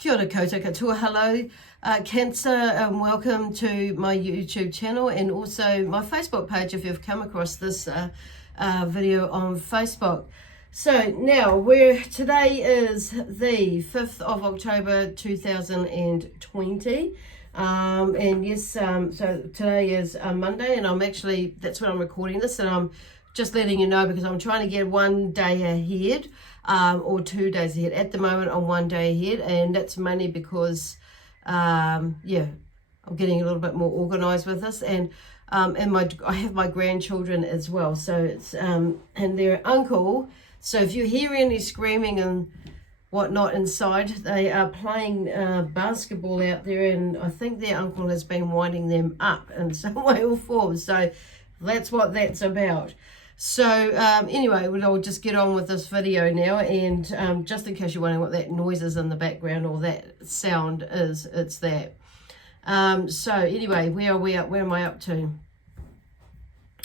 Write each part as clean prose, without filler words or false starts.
Kia ora koutou katoa, hello Cancer, and welcome to my YouTube channel and also my Facebook page if you've come across this video on Facebook. So now today is the 5th of October 2020 and yes, so today is Monday, and that's when I'm recording this, and I'm just letting you know because I'm trying to get 1 day ahead or 2 days ahead. At the moment I'm 1 day ahead, and that's mainly because I'm getting a little bit more organized with this, and I have my grandchildren as well, so it's and their uncle. So if you hear any screaming and whatnot inside, they are playing basketball out there, and I think their uncle has been winding them up in some way or form. So that's what that's about. So anyway, I'll just get on with this video now, and just in case you're wondering what that noise is in the background or that sound is, it's that. So anyway, where am I up to?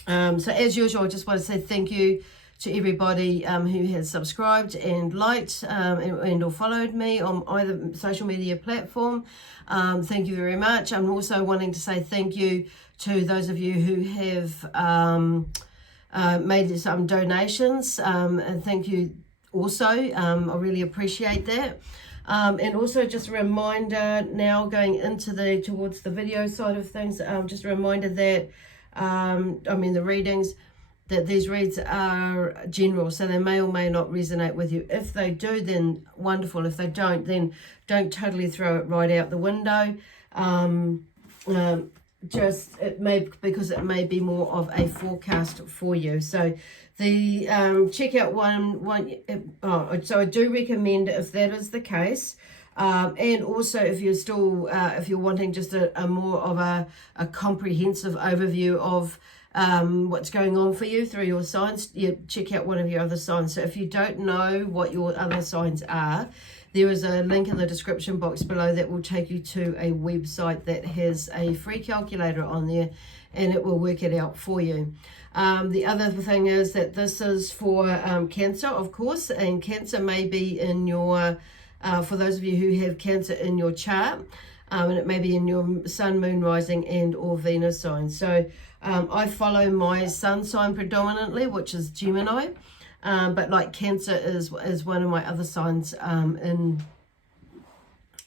So as usual, I just want to say thank you to everybody who has subscribed and liked and or followed me on either social media platform. Thank you very much. I'm also wanting to say thank you to those of you who have made some donations, and thank you also. I really appreciate that. And also just a reminder now going into towards the video side of things, just a reminder that the readings, that these reads are general, so they may or may not resonate with you. If they do, then wonderful. If they don't, then don't totally throw it right out the window. Because it may be more of a forecast for you. So the check out so I do recommend, if that is the case, and also if you're still if you're wanting just a more of a comprehensive overview of what's going on for you through your signs, check out one of your other signs. So if you don't know what your other signs are, there is a link in the description box below that will take you to a website that has a free calculator on there, and it will work it out for you. The other thing is that this is for Cancer, of course, and Cancer may be in your, for those of you who have Cancer in your chart, and it may be in your Sun, Moon, Rising and or Venus sign. So I follow my Sun sign predominantly, which is Gemini. But like Cancer is one of my other signs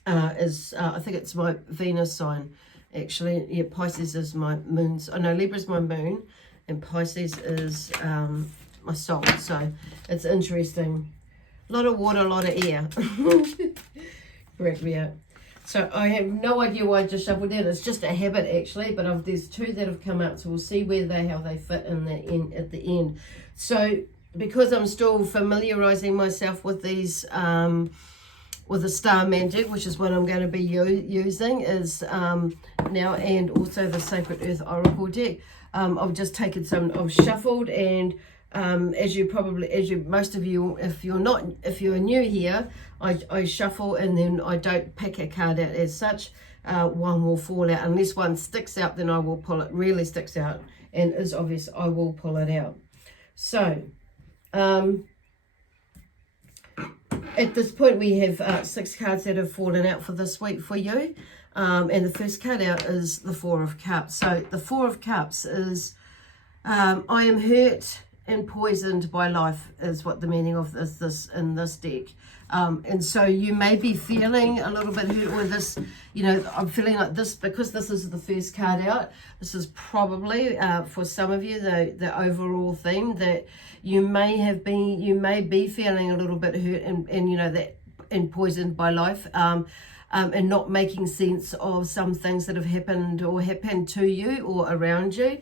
I think it's my Venus sign, actually. Yeah, Pisces is my moon. Oh no, Libra is my moon, and Pisces is my soul. So it's interesting. A lot of water, a lot of air. Correct me out. So I have no idea why I just shuffled in. It's just a habit actually, but there's two that have come out, so we'll see how they fit in at the end. So because I'm still familiarizing myself with these, with the Star Magic, which is what I'm going to be using is now, and also the Sacred Earth Oracle deck. I've just taken I've shuffled, and most of you, if you're new here, I shuffle and then I don't pick a card out as such. One will fall out. Unless one sticks out, then I will pull it. Really sticks out and is obvious, I will pull it out. So at this point we have 6 cards that have fallen out for this week for you, and the first card out is the Four of Cups. So the Four of Cups is I am hurt and poisoned by life is what the meaning of this in this deck. And so you may be feeling a little bit hurt with this, I'm feeling like this, because this is the first card out, this is probably for some of you the overall theme that you may be feeling a little bit hurt and poisoned by life, and not making sense of some things that have happened or happened to you or around you.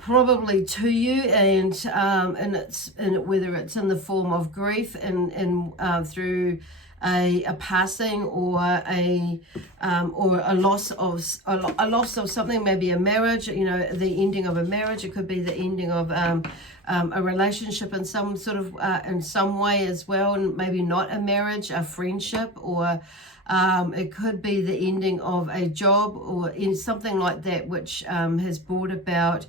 Probably to you, and whether it's in the form of grief and through a passing or a loss of something, maybe a marriage, the ending of a marriage. It could be the ending of a relationship in some sort of in some way as well, and maybe not a marriage, a friendship, or it could be the ending of a job or something like that, which has brought about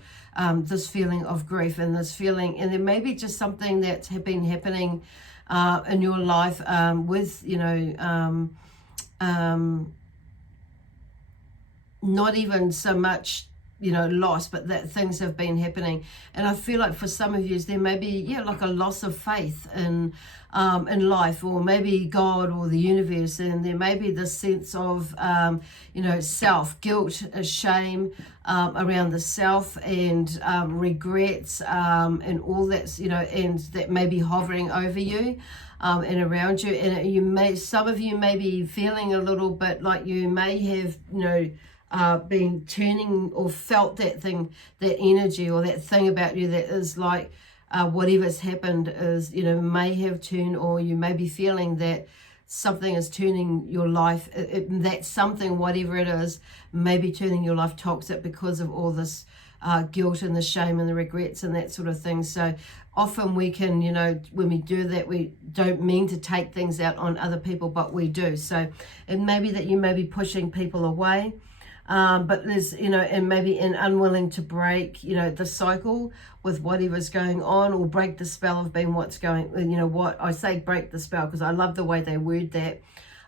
this feeling of grief and this feeling, and there may be just something that's been happening in your life, with, you know, not even so much, you know, loss, but that things have been happening. And I feel like for some of you, there may be, yeah, like a loss of faith in life, or maybe God or the universe, and there may be this sense of, you know, self, guilt, shame around the self, and regrets, and all that's, you know, and that may be hovering over you. And around you, and you may, some of you may be feeling a little bit like you may have, you know, been turning or felt that thing, that energy or that thing about you that is like, whatever's happened is, you know, may have turned, or you may be feeling that something is turning your life, that something, whatever it is, may be turning your life toxic because of all this guilt and the shame and the regrets and that sort of thing. So often we can, you know, when we do that, we don't mean to take things out on other people, but we do. So it may be that you may be pushing people away, but there's, you know, and maybe unwilling to break, you know, the cycle with whatever's going on, or break the spell of being what's going, you know, what I say, break the spell, because I love the way they word that.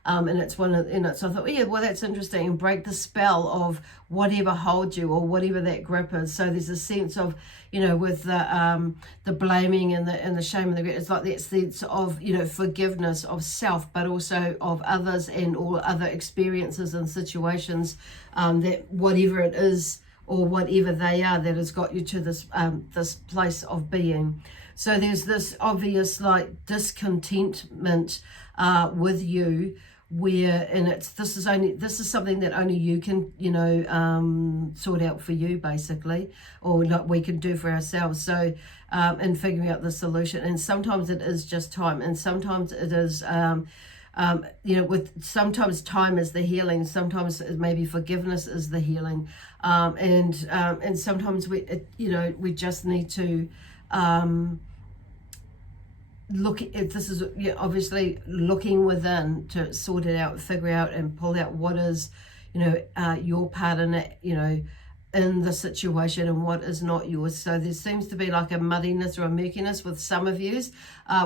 And it's one of, you know, so I thought, yeah, well, that's interesting, and break the spell of whatever holds you, or whatever that grip is. So there's a sense of, you know, with the blaming and the shame and the regret, it's like that sense of, you know, forgiveness of self, but also of others and all other experiences and situations, that whatever it is or whatever they are that has got you to this this place of being. So there's this obvious like discontentment with you, where, and this is something that only you can, you know, sort out for you, basically, or like we can do for ourselves. So in figuring out the solution, and sometimes it is just time, and sometimes it is you know, with sometimes time is the healing, sometimes maybe forgiveness is the healing, and sometimes you know, we just need to look at, this is, yeah, obviously looking within to sort it out, figure out and pull out what is, you know, your part in it, you know, in the situation, and what is not yours. So there seems to be like a muddiness or a murkiness with some of yous,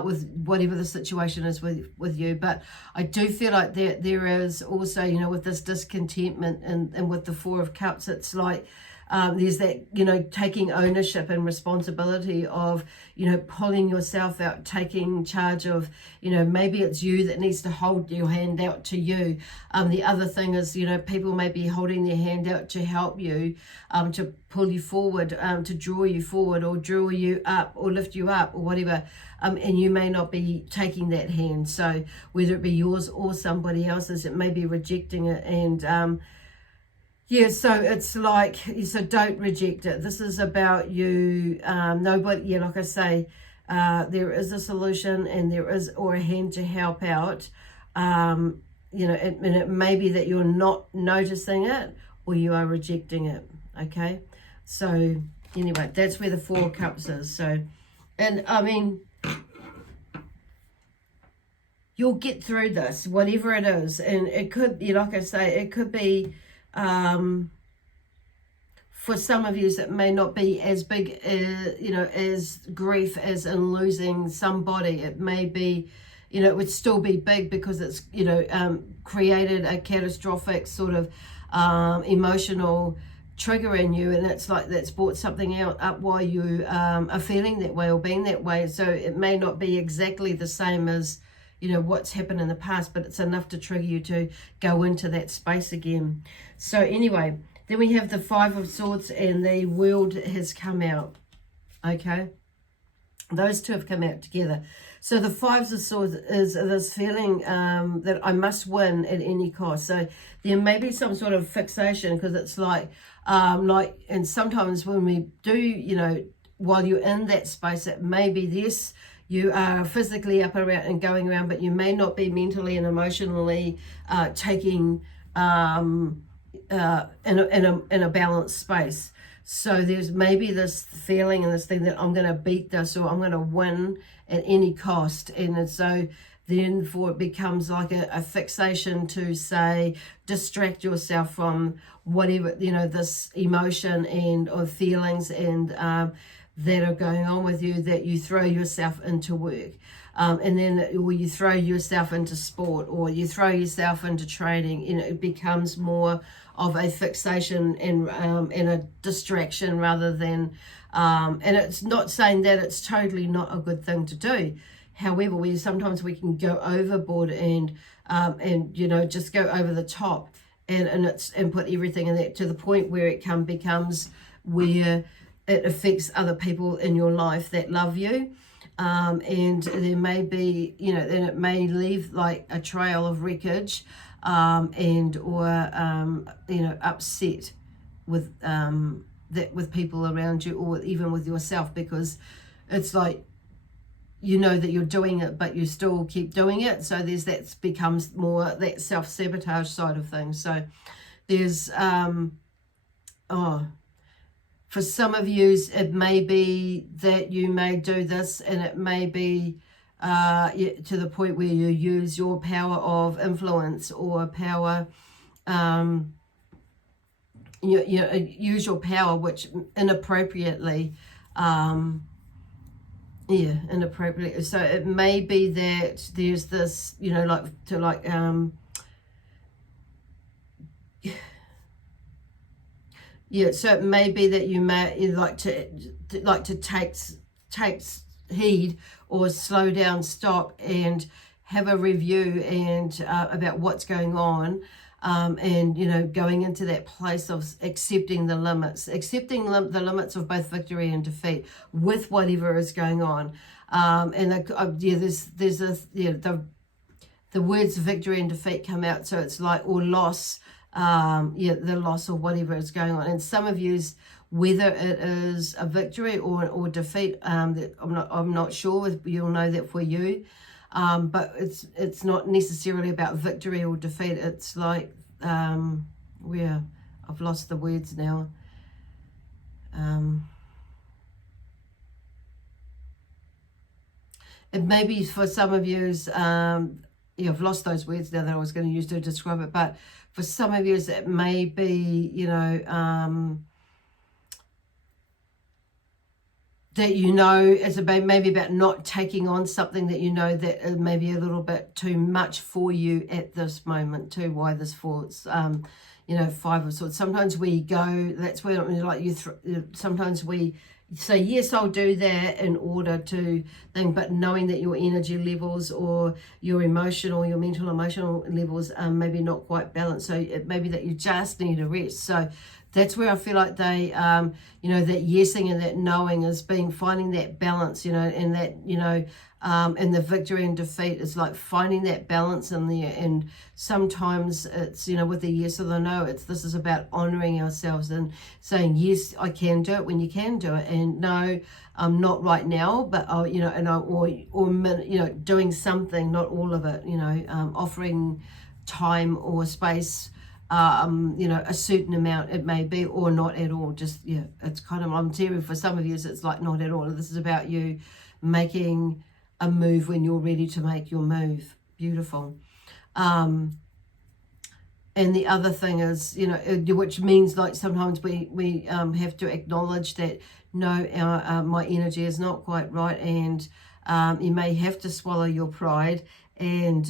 with whatever the situation is with you. But I do feel like there is also, you know, with this discontentment and with the Four of Cups, it's like, there's that, you know, taking ownership and responsibility of, you know, pulling yourself out, taking charge of, you know, maybe it's you that needs to hold your hand out to you. The other thing is, you know, people may be holding their hand out to help you, to pull you forward, to draw you forward, or draw you up, or lift you up, or whatever. And you may not be taking that hand. So whether it be yours or somebody else's, it may be rejecting it. And yeah, so it's like, so don't reject it. This is about you. Nobody, yeah, like I say, there is a solution, and there is, or a hand to help out. You know, and it may be that you're not noticing it, or you are rejecting it. Okay, so anyway, that's where the Four of Cups is. So, and I mean, you'll get through this, whatever it is, and it could be, like I say, it could be. For some of you, it may not be as big, you know, as grief as in losing somebody. It may be, you know, it would still be big because it's, you know, created a catastrophic sort of emotional trigger in you, and it's like that's brought something up while you are feeling that way or being that way. So it may not be exactly the same as, you know, what's happened in the past, but it's enough to trigger you to go into that space again. So anyway, then we have the Five of Swords, and the World has come out. Okay, those two have come out together. So the Five of Swords is this feeling that I must win at any cost. So there may be some sort of fixation, because it's like, and sometimes when we do, you know, while you're in that space, it may be this. You are physically up and around and going around, but you may not be mentally and emotionally taking in a balanced space. So there's maybe this feeling and this thing that I'm going to beat this, or I'm going to win at any cost. And so then for it becomes like a fixation to say, distract yourself from whatever, you know, this emotion and or feelings and that are going on with you, that you throw yourself into work. and then or you throw yourself into sport, or you throw yourself into trading, you know, it becomes more of a fixation and a distraction rather than, and it's not saying that it's totally not a good thing to do. However, sometimes we can go overboard and you know, just go over the top and put everything in that, to the point where it becomes where it affects other people in your life that love you. And there may be, you know, then it may leave like a trail of wreckage, and or you know, upset with with people around you, or even with yourself, because it's like, you know that you're doing it, but you still keep doing it. So there's that becomes more that self-sabotage side of things. So there's for some of you, it may be that you may do this, and it may be to the point where you use your power of influence, or power, use your power, which inappropriately, inappropriately. So it may be that there's this, you know, so it may be that you may like to take heed, or slow down, stop, and have a review and about what's going on, and you know, going into that place of accepting the limits, the limits of both victory and defeat with whatever is going on. There's the words victory and defeat come out, so it's like, or loss. The loss of whatever is going on. And some of yous, whether it is a victory or defeat, I'm not sure. You'll know that for you, but it's not necessarily about victory or defeat. It's like where I've lost the words now. It may be for some of yous. I've lost those words now that I was going to use to describe it, but for some of you, it may be, you know, that, you know, it's maybe about not taking on something that you know that is maybe a little bit too much for you at this moment too. Why this for? You know, Five of Swords. Sometimes we go, that's where, like, sometimes we say, yes, I'll do that in order to thing, but knowing that your energy levels or your emotional, your mental emotional levels are maybe not quite balanced. So it may be that you just need a rest. So that's where I feel like they, you know, that yesing and that knowing is finding that balance, you know, and that, you know, and the victory and defeat is like finding that balance in there. And sometimes it's, you know, with the yes or the no, this is about honoring ourselves and saying, yes, I can do it when you can do it, and no, not right now, but you know, and or you know, doing something, not all of it, you know, offering time or space, you know, a certain amount it may be, or not at all. Just, yeah, it's kind of, I'm hearing for some of you, it's like not at all. This is about you making a move when you're ready to make your move. Beautiful. And the other thing is, you know, which means like sometimes we have to acknowledge that, no, my energy is not quite right, and you may have to swallow your pride and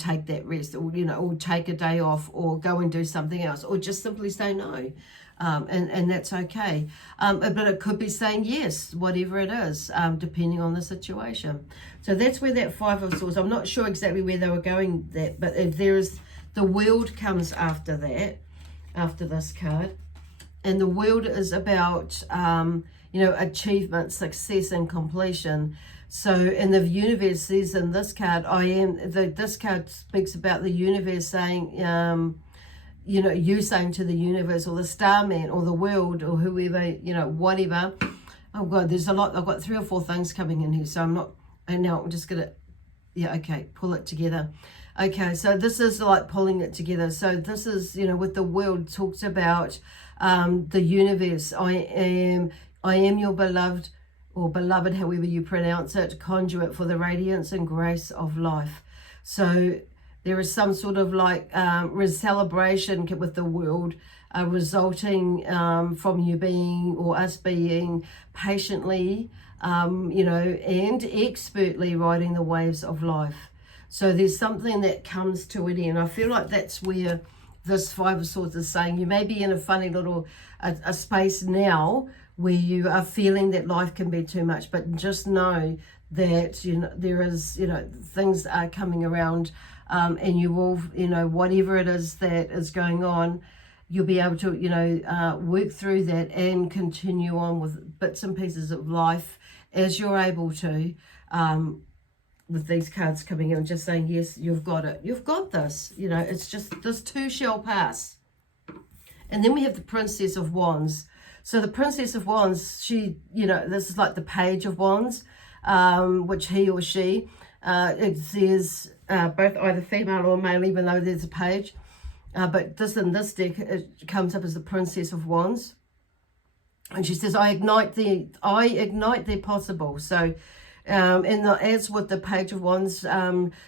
take that rest, or, you know, or take a day off, or go and do something else, or just simply say no. And that's okay. But it could be saying yes, whatever it is, depending on the situation. So that's where that Five of Swords, I'm not sure exactly where they were going that, but if there's, the World comes after that, after this card. And the World is about, you know, achievement, success, and completion. So, and the universe says in this card, this card speaks about the universe saying, you know, you saying to the universe, or the starman, or the world, or whoever, you know, whatever. Oh God, there's a lot. I've got 3 or 4 things coming in here, so I'm not, and now I'm just gonna, yeah, okay, pull it together. Okay, so this is like pulling it together. So this is, you know, with the World, talks about the universe. I am your beloved, or beloved, however you pronounce it, conduit for the radiance and grace of life. So there is some sort of like celebration with the World, resulting from you being, or us being, patiently you know, and expertly riding the waves of life. So there's something that comes to an end. I feel like that's where this Five of Swords is saying you may be in a funny little a space now where you are feeling that life can be too much, but just know that, you know, there is, you know, things are coming around, and you will, you know, whatever it is that is going on, you'll be able to, you know, work through that and continue on with bits and pieces of life as you're able to, with these cards coming in, just saying, yes, you've got it. You've got this. You know, it's just, this too shall pass. And then we have the Princess of Wands. So the Princess of Wands, she, you know, this is like the Page of Wands, which he or she, it says both either female or male, even though there's a page. But this, in this deck, it comes up as the Princess of Wands. And she says, I ignite the possible. So, as with the Page of Wands,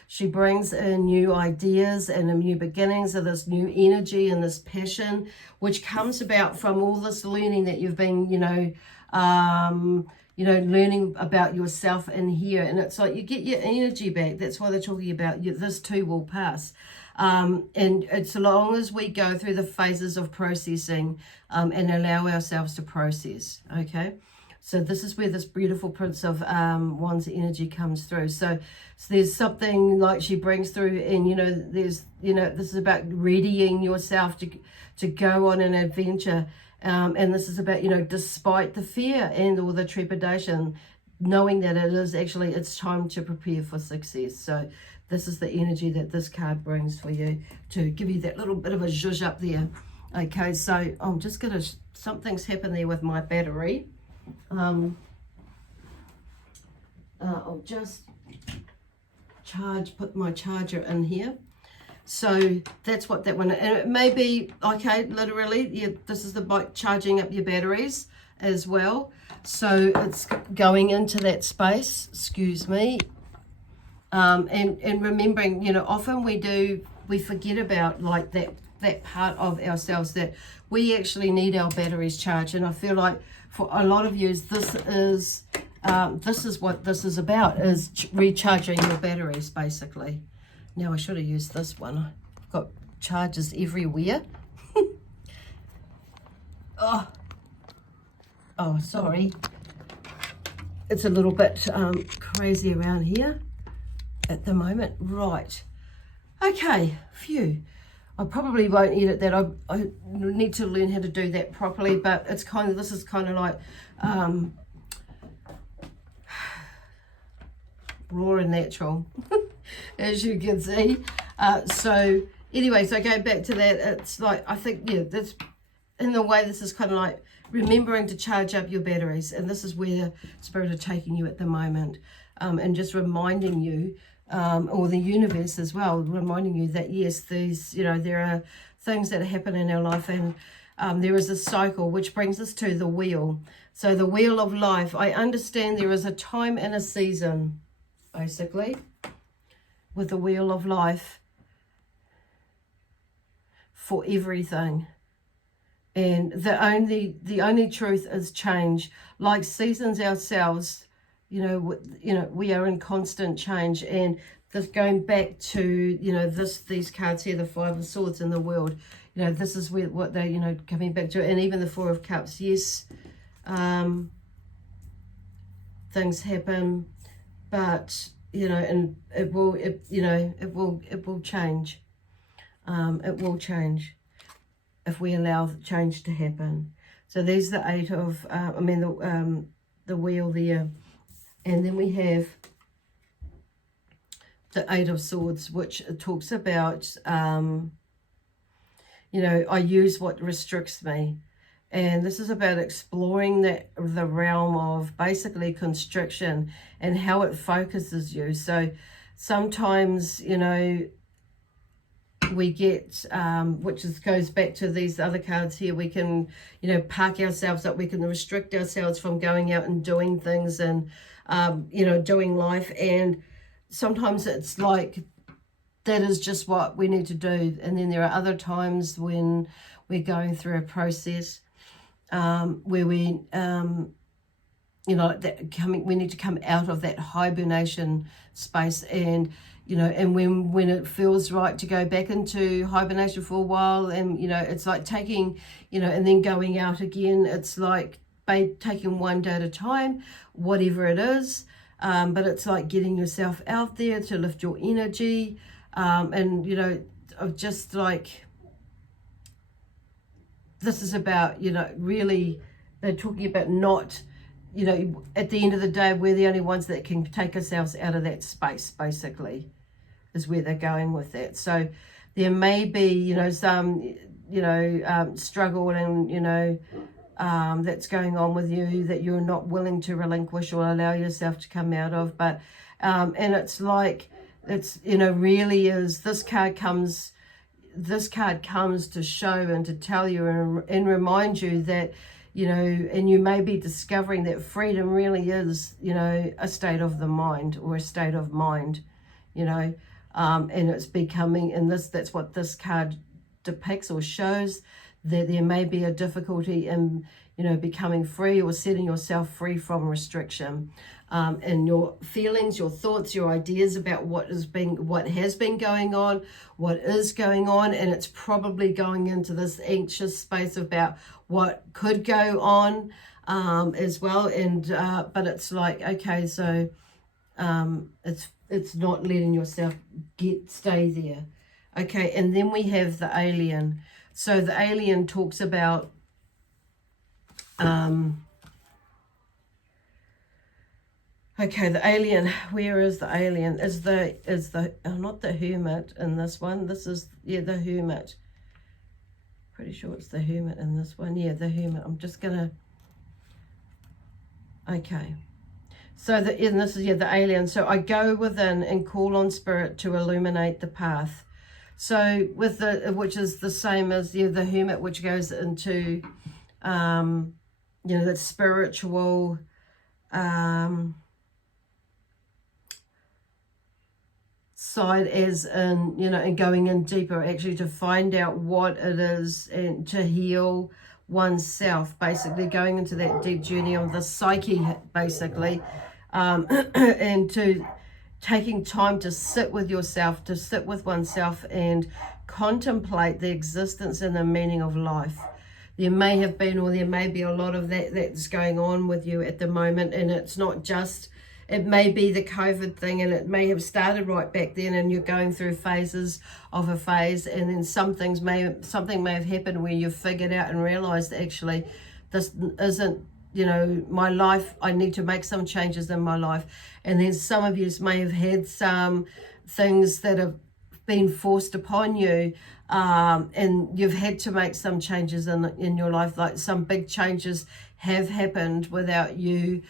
she brings in new ideas and new beginnings of this new energy and this passion, which comes about from all this learning that you've been, you know, learning about yourself in here. And it's like you get your energy back. That's why they're talking about this too will pass. And it's as long as we go through the phases of processing, and allow ourselves to process, okay? So this is where this beautiful Prince of Wands energy comes through. So there's something like she brings through, and, you know, there's, you know, this is about readying yourself to go on an adventure. And this is about, you know, despite the fear and all the trepidation, knowing that it is actually, it's time to prepare for success. So this is the energy that this card brings for you, to give you that little bit of a zhuzh up there. Okay, so I'm just going to, something's happened there with my battery. I'll just put my charger in here. So that's what that one, and it may be, okay, literally, yeah, this is the charging up your batteries as well. So it's going into that space, excuse me. And remembering, you know, often we forget about like that part of ourselves that we actually need our batteries charged. And I feel like for a lot of you, this is what this is about, is recharging your batteries, basically. Now I should have used this one. I've got chargers everywhere. oh, sorry. It's a little bit crazy around here at the moment. Right. Okay, phew. I probably won't edit that. I need to learn how to do that properly, but it's kind of, this is kind of like raw and natural, as you can see. So anyway, so going back to that, it's like, I think, yeah, that's, in a way, this is kind of like remembering to charge up your batteries, and this is where Spirit are taking you at the moment, and just reminding you, or the universe as well, reminding you that yes, these, you know, there are things that happen in our life, and there is a cycle, which brings us to the wheel. So the wheel of life, I understand there is a time and a season, basically, with the wheel of life for everything. And the only truth is change. Like seasons ourselves, you know, we are in constant change. And this, going back to, you know, these cards here, the Five of Swords in the world, you know, this is what they, you know, coming back to, and even the Four of Cups. Yes, things happen, but, you know, and it will change. It will change if we allow change to happen. So there's the Eight of, the wheel there. And then we have the Eight of Swords, which talks about, you know, I use what restricts me. And this is about exploring the realm of basically constriction and how it focuses you. So sometimes, you know, we get, goes back to these other cards here, we can, you know, park ourselves up, we can restrict ourselves from going out and doing things and, you know, doing life. And sometimes it's like, that is just what we need to do. And then there are other times when we're going through a process where we, you know, that we need to come out of that hibernation space, and you know, and when it feels right to go back into hibernation for a while, and you know, it's like taking, you know, and then going out again. It's like taking one day at a time, whatever it is, but it's like getting yourself out there to lift your energy, and you know, of just like, this is about, you know, really, they're talking about not, you know, at the end of the day, we're the only ones that can take ourselves out of that space, basically, is where they're going with that. So there may be, you know, some, you know, struggle and, you know, that's going on with you that you're not willing to relinquish or allow yourself to come out of. But, and it's like, it's, you know, really is, this card comes to show and to tell you and remind you that, you know, and you may be discovering that freedom really is, you know, a state of the mind, or a state of mind, you know, and it's becoming, and that's what this card depicts or shows, that there may be a difficulty in, you know, becoming free or setting yourself free from restriction, and your feelings, your thoughts, your ideas about what has been going on, what is going on, and it's probably going into this anxious space about what could go on, as well. And but it's like, okay, so it's not letting yourself stay there. Okay, and then we have the alien. So the alien talks about okay, the alien, where is the alien? Is the not the hermit in this one. This is, yeah, the hermit. Pretty sure it's the hermit in this one. Yeah, the hermit. I'm just gonna, okay. So and this is, yeah, the alien. So I go within and call on spirit to illuminate the path. So with the, which is the same as, yeah, the hermit, which goes into, you know, that spiritual, side, as in, you know, and going in deeper actually to find out what it is and to heal oneself, basically going into that deep journey of the psyche, basically, and to taking time to sit with yourself, to sit with oneself and contemplate the existence and the meaning of life. There may have been, or there may be a lot of that's going on with you at the moment, and it's not just, it may be the COVID thing, and it may have started right back then, and you're going through phases of a phase, and then something may have happened where you've figured out and realized, actually, this isn't, you know, my life. I need to make some changes in my life. And then some of you may have had some things that have been forced upon you, and you've had to make some changes in your life, like some big changes have happened without you,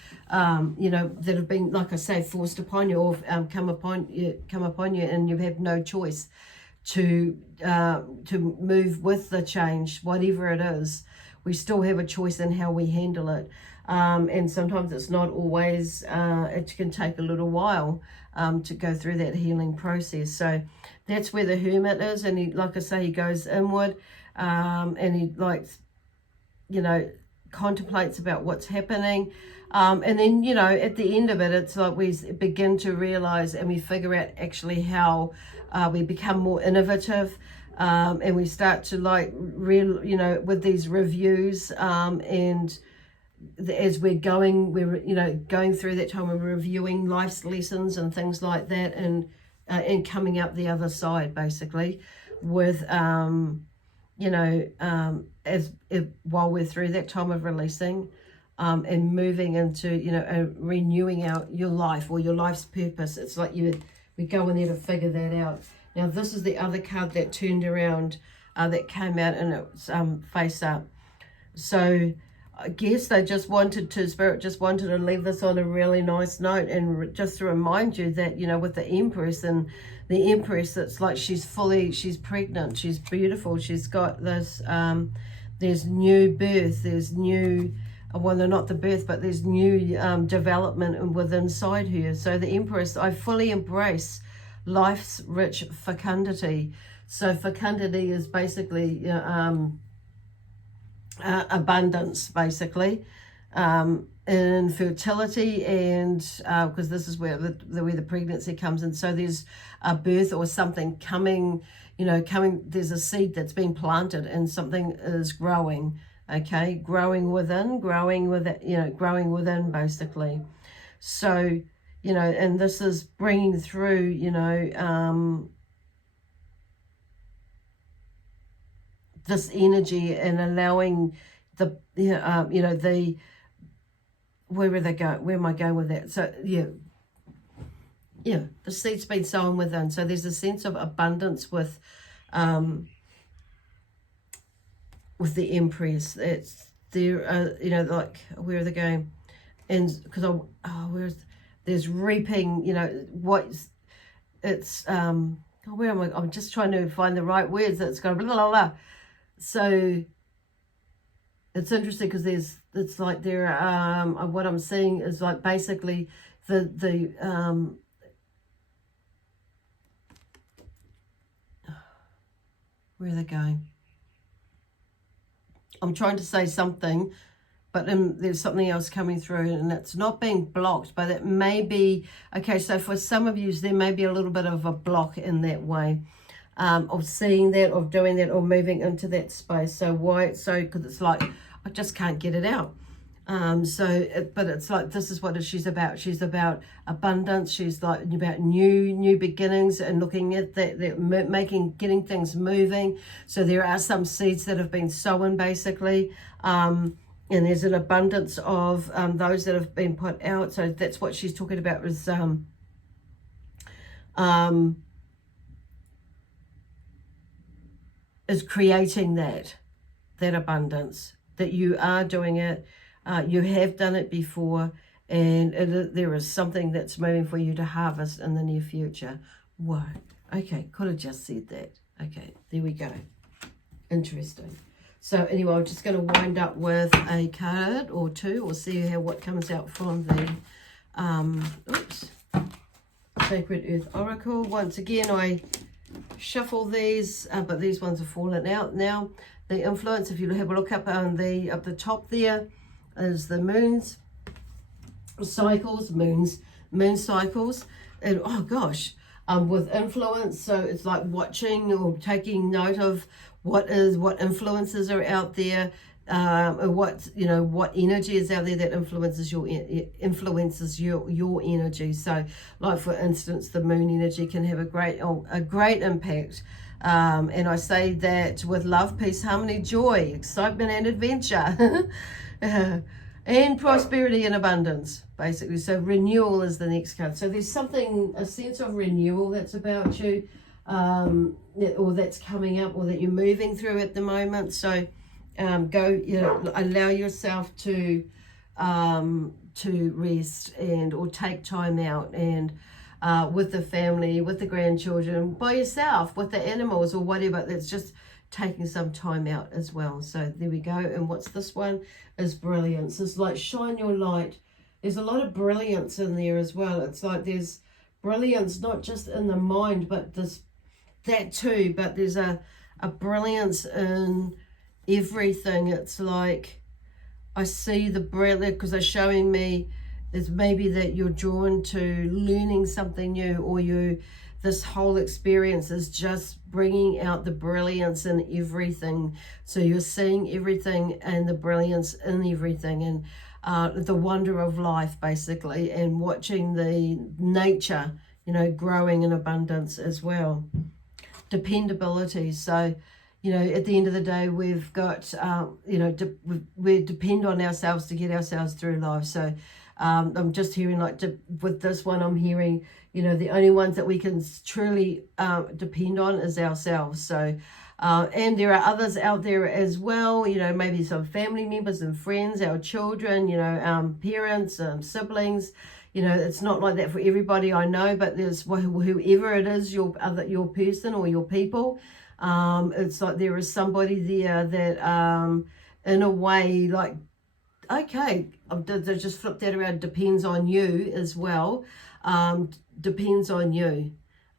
you know, that have been, like I say, forced upon you, or come upon you, and you've had no choice to move with the change, whatever it is. We still have a choice in how we handle it, and sometimes it's not always. It can take a little while to go through that healing process. So that's where the hermit is, and he, like I say, he goes inward, and he, like, you know, contemplates about what's happening, and then, you know, at the end of it, it's like we begin to realize and we figure out actually how we become more innovative, and we start to, like, you know, with these reviews, and as we're you know, going through that time, we're reviewing life's lessons and things like that, and coming out the other side, basically, with you know, while we're through that time of releasing, and moving into, you know, renewing your life, or your life's purpose. It's like we go in there to figure that out. Now, this is the other card that turned around, that came out, and it's face up. So I guess Spirit just wanted to leave this on a really nice note, and just to remind you that, you know, with the Empress, and the Empress, it's like she's pregnant, she's beautiful, she's got this, there's new birth, there's new, well, they're not the birth, but there's new development within inside her. So the Empress, I fully embrace life's rich fecundity. So fecundity is basically abundance, basically. in fertility, and because this is where the pregnancy comes in. So there's a birth or something coming, there's a seed that's been planted and something is growing, okay, growing within basically. So, and this is bringing through, this energy and allowing where am I going with that? So the seed's been sown within. So there's a sense of abundance with the Empress. It's there, like, where are they going? And because there's reaping, it's where am I? I'm just trying to find the right words. That's going blah blah blah. So it's interesting because it's like there what I'm seeing is like basically the where are they going? I'm trying to say something, but there's something else coming through, and it's not being blocked, but it may be, okay, so for some of you, there may be a little bit of a block in that way, of seeing that, of doing that, or moving into that space. So why? So because it's like, I just can't get it out. But it's like, this is what she's about. She's about abundance. She's like about new beginnings and looking at that, getting things moving. So there are some seeds that have been sown basically. And there's an abundance of those that have been put out. So that's what she's talking about, is creating that abundance, that you are doing it. You have done it before, and there is something that's moving for you to harvest in the near future. Whoa. Okay, could have just said that. Okay, there we go. Interesting. So anyway, I'm just going to wind up with a card or two, or see what comes out from the Sacred Earth Oracle. Once again, I shuffle these, but these ones are falling out now. The influence, if you have a look up on the top there, is the moon cycles, and oh gosh, with influence. So it's like watching or taking note of what influences are out there, what energy is out there that influences your energy. So like for instance, the moon energy can have a great impact. And I say that with love, peace, harmony, joy, excitement and adventure. And prosperity and abundance, basically. So renewal is the next card. So there's a sense of renewal that's about you, or that's coming up, or that you're moving through at the moment. So allow yourself to rest or take time out, and with the family, with the grandchildren, by yourself, with the animals or whatever. That's just taking some time out as well. So there we go. And what's this one? Is brilliance. It's like shine your light. There's a lot of brilliance in there as well. It's like there's brilliance not just in the mind, but that too, but there's a brilliance in everything. It's like I see the brilliance because they're showing me is maybe that you're drawn to learning something new, or this whole experience is just bringing out the brilliance in everything. So you're seeing everything and the brilliance in everything, and the wonder of life basically, and watching the nature, growing in abundance as well. Dependability. So, at the end of the day, we've got, we depend on ourselves to get ourselves through life. So I'm just hearing with this one, I'm hearing, the only ones that we can truly depend on is ourselves. So, and there are others out there as well, maybe some family members and friends, our children, parents, siblings. It's not like that for everybody, I know, but there's whoever it is, your person or your people. It's like there is somebody there that, in a way, like, okay, they just flip that around, depends on you as well. Depends on you,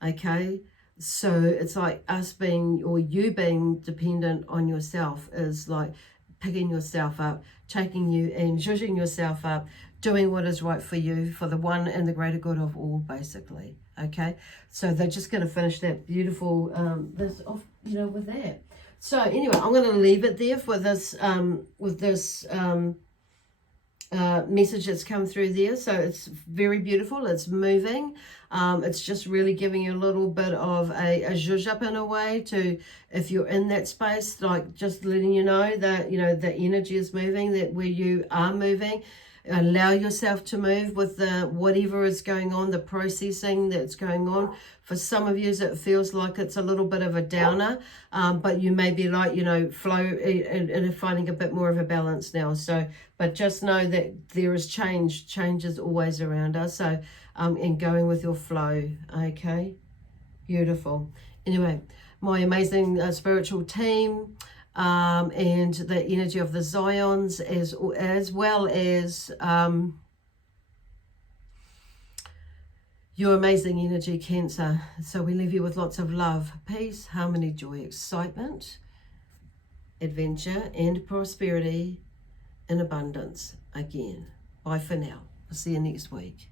okay? So it's like us being, or you being dependent on yourself is like picking yourself up, taking you and zhuzhing yourself up, doing what is right for you, for the one and the greater good of all, basically. Okay, so they're just going to finish that beautiful this off, you know, with that. So anyway, I'm going to leave it there for this message that's come through there. So it's very beautiful. It's moving. It's just really giving you a little bit of a zhuzh up in a way to, if you're in that space, like just letting you know that, you know, the energy is moving, that where you are moving, allow yourself to move with the whatever is going on, the processing that's going on. For some of you, it feels like it's a little bit of a downer, but you may be like, you know, flow and finding a bit more of a balance now. So, but just know that there is change. Change is always around us. So, and going with your flow. Okay, beautiful. Anyway, my amazing spiritual team. And the energy of the Zions, as well as your amazing energy, Cancer. So we leave you with lots of love, peace, harmony, joy, excitement, adventure, and prosperity in abundance again. Bye for now. I'll see you next week.